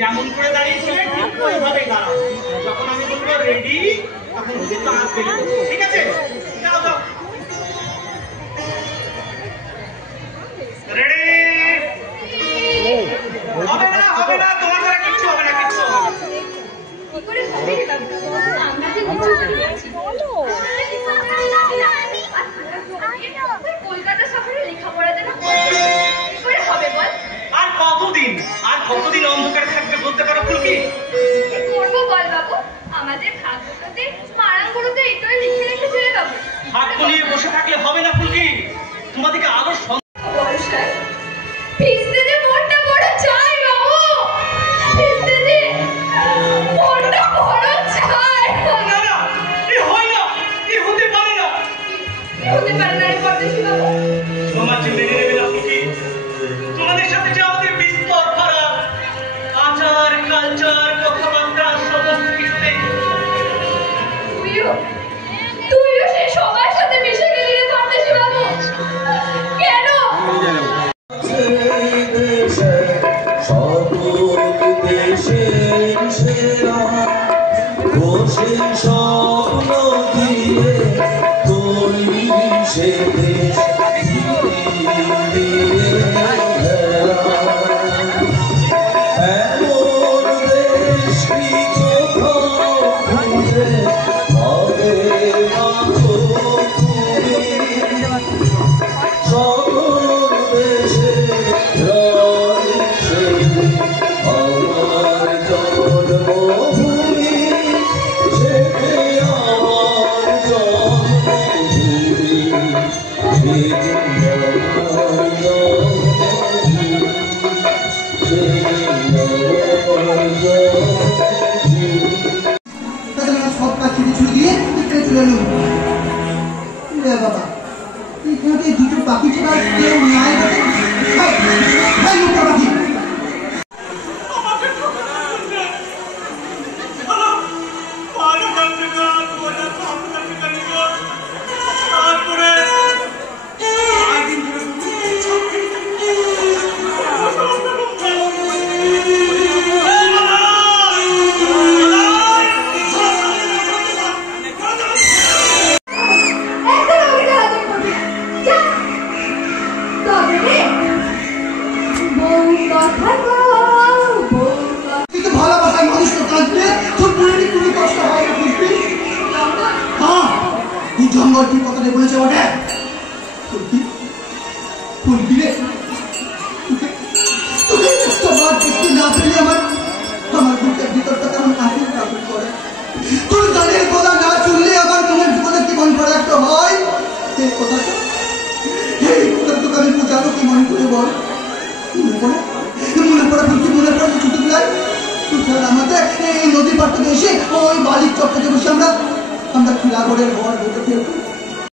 যেমন করে দাঁড়িয়েছিলেন ঠিক ওইভাবে দাঁড়াও। যখন আমি বলবো রেডি তখন কিন্তু হাত বের করো, ঠিক আছে? যাও যাও। রেডি? হবে না, হবে না, তোমার দ্বারা কিচ্ছু হবে না, কিচ্ছু হবে না। কি করে হবে বাবু? আমরা যে কিছু করেছি বলো। কলকাতা শহরে লেখাপড়া যেন কি করে হবে বল? আর কতদিন অন্ধকারে থাকবে বলতে পারো ফুলকি? কি করবো বল বাবু? আমাদের ভাগ্যটাতে মারাঙ্গুলোতে এটাই লিখে রেখেছে রে বাবু। ভাগ্য নিয়ে বসে থাকলে হবে না ফুলকি, তোমাদেরকে আরো বর্ষায় ভিজতে যে মনটা বড় চাই বাবু, ভিজতে যে মনটা বড় চাই। না না, এ হয় না, এ হতে পারে না, হতে পারে না রে পরদেশি বাবু। তোমার যে মেনে নেবে না ফুলকি, তোমাদের সাথে যে আমাদের বিস্তর ফারাক, আচার কালচার কথাবার্তা সমস্ত কিছুতে। তুইও সেই সবার সাথে মিশে গেলি রে পরদেশি বাবু। কেন? নদী পাড়তে এসে ওই বালির চক্করে বসে আমরা খিলাগড়ের ঘর